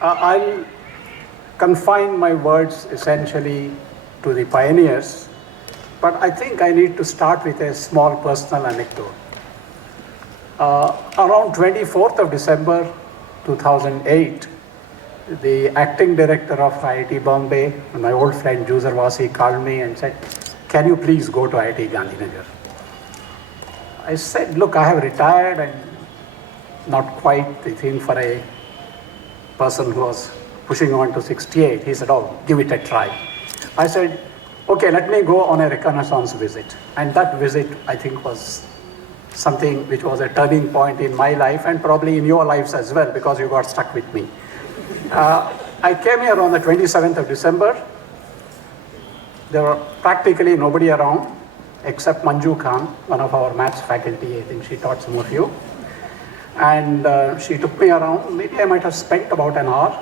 I'll confine my words essentially to the pioneers, but I think I need to start with a small personal anecdote. Around 24th of December 2008, the acting director of IIT Bombay, my old friend Juzer Wasi, called me and said, "Can you please go to IIT Gandhinagar?" I said, "Look, I have retired and not quite the thing for a person who was pushing on to 68. He said, "Oh, give it a try." I said, "Okay, let me go on a reconnaissance visit." And that visit, I think, was something which was a turning point in my life and probably in your lives as well, because you got stuck with me. I came here on the 27th of December. There were practically nobody around except Manju Khan, one of our maths faculty. I think she taught some of you. And she took me around. Maybe I might have spent about an hour.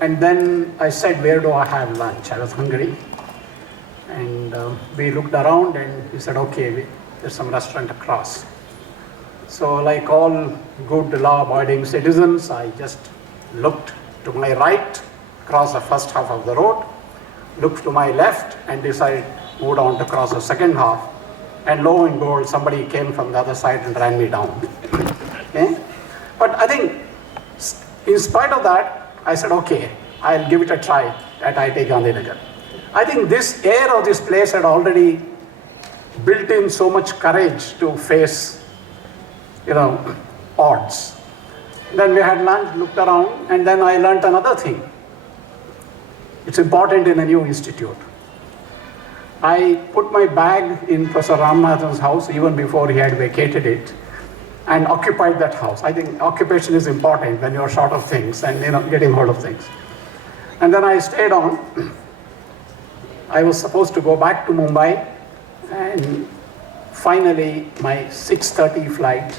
And then I said, "Where do I have lunch?" I was hungry. And we looked around and we said, "Okay, there's some restaurant across." So like all good law-abiding citizens, I just looked to my right, crossed the first half of the road, looked to my left and decided moved on to cross the second half. And lo and behold, somebody came from the other side and ran me down. Okay? But I think in spite of that, I said, "Okay, I'll give it a try at IIT Gandhinagar." I think this air of this place had already built in so much courage to face, odds. Then we had lunch, looked around, and then I learned another thing. It's important in a new institute. I put my bag in Professor Ramanathan's house even before he had vacated it and occupied that house. I think occupation is important when you're short of things and getting hold of things. And then I stayed on. I was supposed to go back to Mumbai, and finally my 6:30 flight,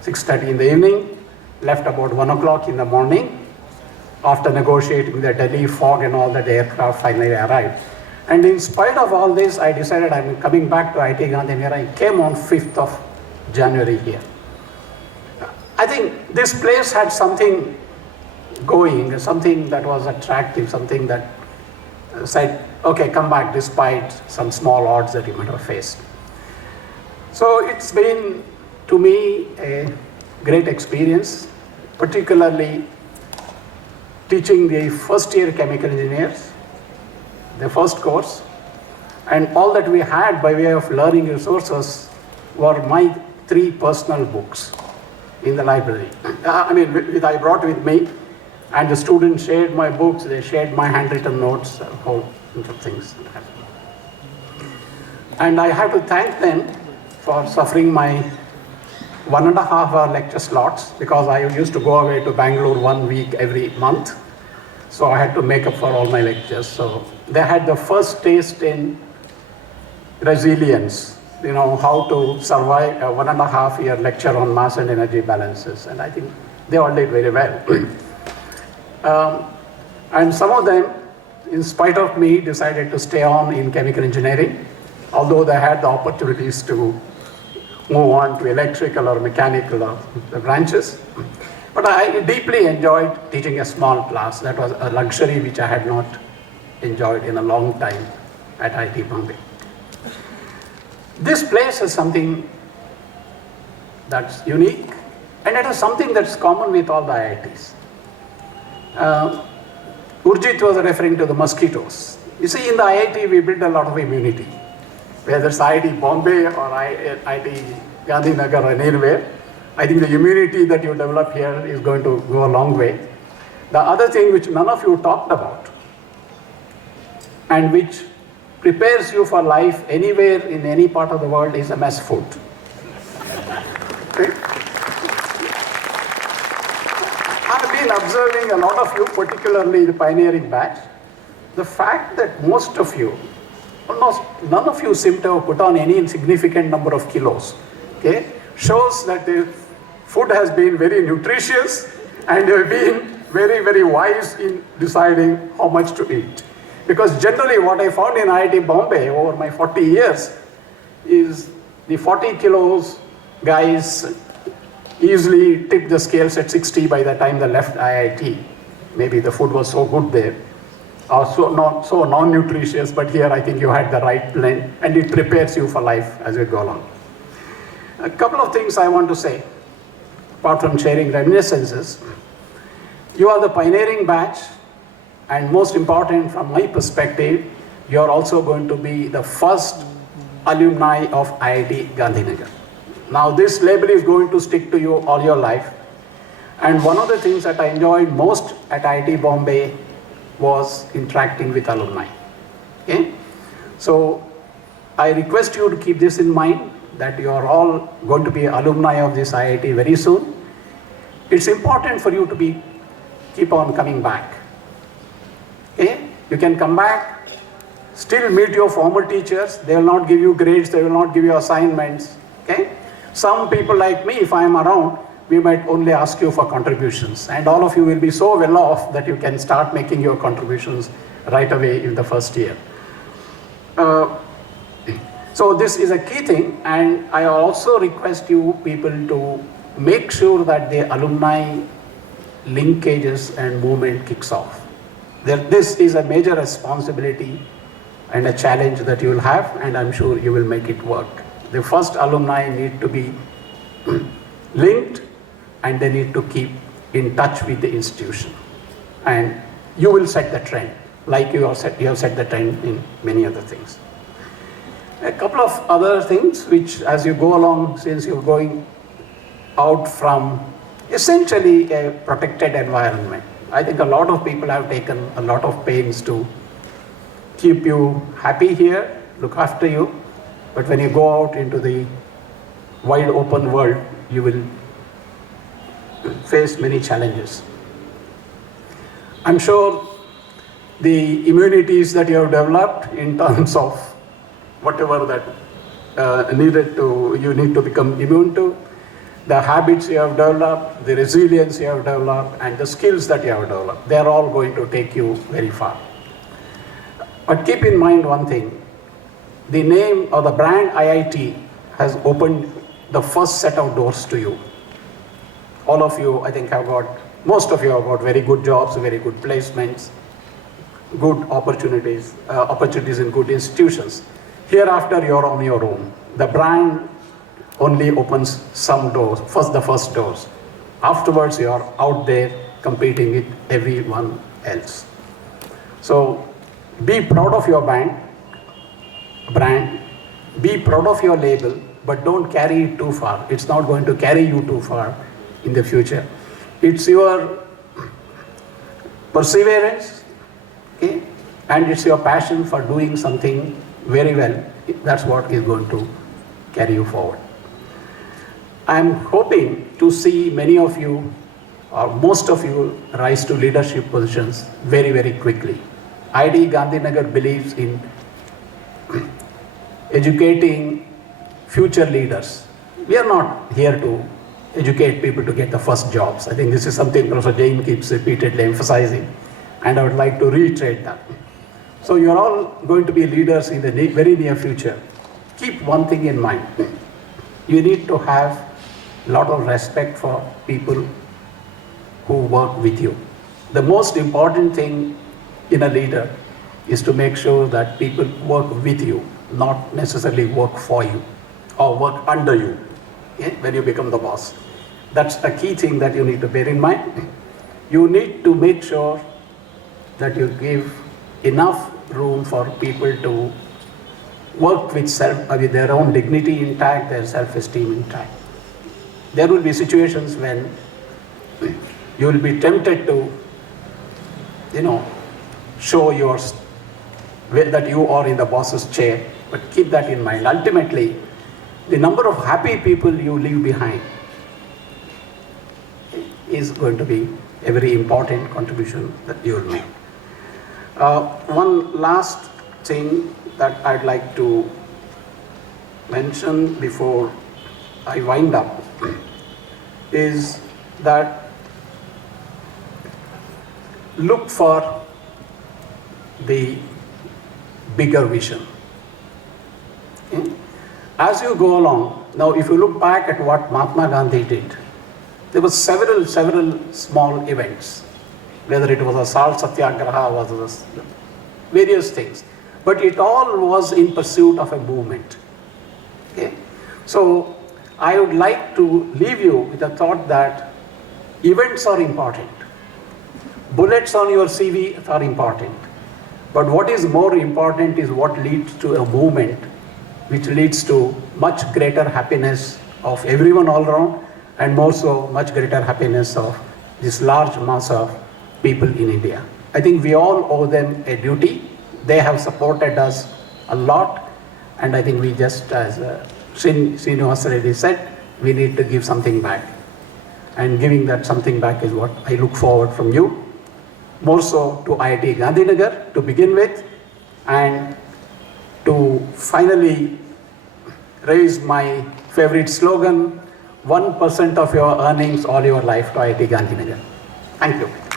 6:30 in the evening, left about 1 o'clock in the morning. After negotiating the Delhi fog and all that, the aircraft finally arrived. And in spite of all this, I decided I'm coming back to IIT Gandhinagar. I came on 5th of January here. I think this place had something going, something that was attractive, something that said, "Okay, come back despite some small odds that you might have faced." So it's been, to me, a great experience, particularly teaching the first year chemical engineers, the first course, and all that we had by way of learning resources were my 3 personal books in the library. I brought with me, and the students shared my books, they shared my handwritten notes, a whole bunch of things. And I have to thank them for suffering my 1.5 hour lecture slots, because I used to go away to Bangalore 1 week every month. So I had to make up for all my lectures. So they had the first taste in resilience, how to survive a 1.5 year lecture on mass and energy balances. And I think they all did very well. And some of them, in spite of me, decided to stay on in chemical engineering, although they had the opportunities to move on to electrical or mechanical or the branches. But I deeply enjoyed teaching a small class. That was a luxury which I had not enjoyed in a long time at IIT Bombay. This place is something that's unique, and it is something that's common with all the IITs. Urjit was referring to the mosquitoes. You see, in the IIT we build a lot of immunity. Whether it's IIT Bombay or IIT Gandhinagar or anywhere, I think the immunity that you develop here is going to go a long way. The other thing which none of you talked about, and which prepares you for life anywhere in any part of the world, is a mess food. Okay? I've been observing a lot of you, particularly the pioneering batch. The fact that most of you, almost none of you seem to have put on any significant number of kilos, okay, shows that the food has been very nutritious and you have been very, very wise in deciding how much to eat. Because generally what I found in IIT Bombay over my 40 years is the 40 kilos guys easily tipped the scales at 60 by the time they left IIT. maybe the food was so good there, or so non-nutritious, but here I think you had the right blend, and it prepares you for life as you go along. A couple of things I want to say, apart from sharing reminiscences. You are the pioneering batch, and most important from my perspective, you are also going to be the first alumni of IIT Gandhinagar. Now this label is going to stick to you all your life, and one of the things that I enjoyed most at IIT Bombay was interacting with alumni. Okay? So I request you to keep this in mind, that you are all going to be alumni of this IIT very soon. It's important for you to keep on coming back. Okay? You can come back, still meet your former teachers. They will not give you grades, they will not give you assignments. Okay? Some people like me, if I am around, we might only ask you for contributions, and all of you will be so well off that you can start making your contributions right away in the first year. So this is a key thing, and I also request you people to make sure that the alumni linkages and movement kicks off. This is a major responsibility and a challenge that you will have, and I'm sure you will make it work. The first alumni need to be linked, and they need to keep in touch with the institution. And you will set the trend, like you have set the trend in many other things. A couple of other things which, as you go along, since you're going out from essentially a protected environment, I think a lot of people have taken a lot of pains to keep you happy here, look after you, but when you go out into the wide open world, you will face many challenges. I'm sure the immunities that you have developed in terms of whatever that you need to become immune to, the habits you have developed, the resilience you have developed, and the skills that you have developed, they are all going to take you very far. But keep in mind one thing, the name or the brand IIT has opened the first set of doors to you. All of you, I think, most of you have got very good jobs, very good placements, good opportunities in good institutions. Hereafter, you're on your own. The brand only opens some doors, the first doors. Afterwards, you're out there competing with everyone else. So be proud of your brand, be proud of your label, but don't carry it too far. It's not going to carry you too far in the future. It's your perseverance, okay? And it's your passion for doing something very well. That's what is going to carry you forward. I'm hoping to see many of you, or most of you, rise to leadership positions very, very quickly. IIT Gandhinagar believes in educating future leaders. We are not here to educate people to get the first jobs. I think this is something Professor Jain keeps repeatedly emphasizing, and I would like to reiterate that. So you're all going to be leaders in the very near future. Keep one thing in mind. You need to have a lot of respect for people who work with you. The most important thing in a leader is to make sure that people work with you, not necessarily work for you or work under you, okay, when you become the boss. That's a key thing that you need to bear in mind. You need to make sure that you give enough room for people to work with their own dignity intact, their self-esteem intact. There will be situations when you will be tempted to, show that you are in the boss's chair, but keep that in mind. Ultimately, the number of happy people you leave behind is going to be a very important contribution that you will make. One last thing that I'd like to mention before I wind up is that look for the bigger vision. Okay? As you go along, now if you look back at what Mahatma Gandhi did, there were several small events. whether it was a salt satyagraha or was various things. But it all was in pursuit of a movement. Okay? So I would like to leave you with the thought that events are important. Bullets on your CV are important. But what is more important is what leads to a movement which leads to much greater happiness of everyone all around, and more so much greater happiness of this large mass of people in India. I think we all owe them a duty. They have supported us a lot, and I think we just, as Srinivas Reddy said, we need to give something back. And giving that something back is what I look forward from you. More so to IIT Gandhinagar to begin with, and to finally raise my favorite slogan, 1% of your earnings all your life to IIT Gandhinagar. Thank you.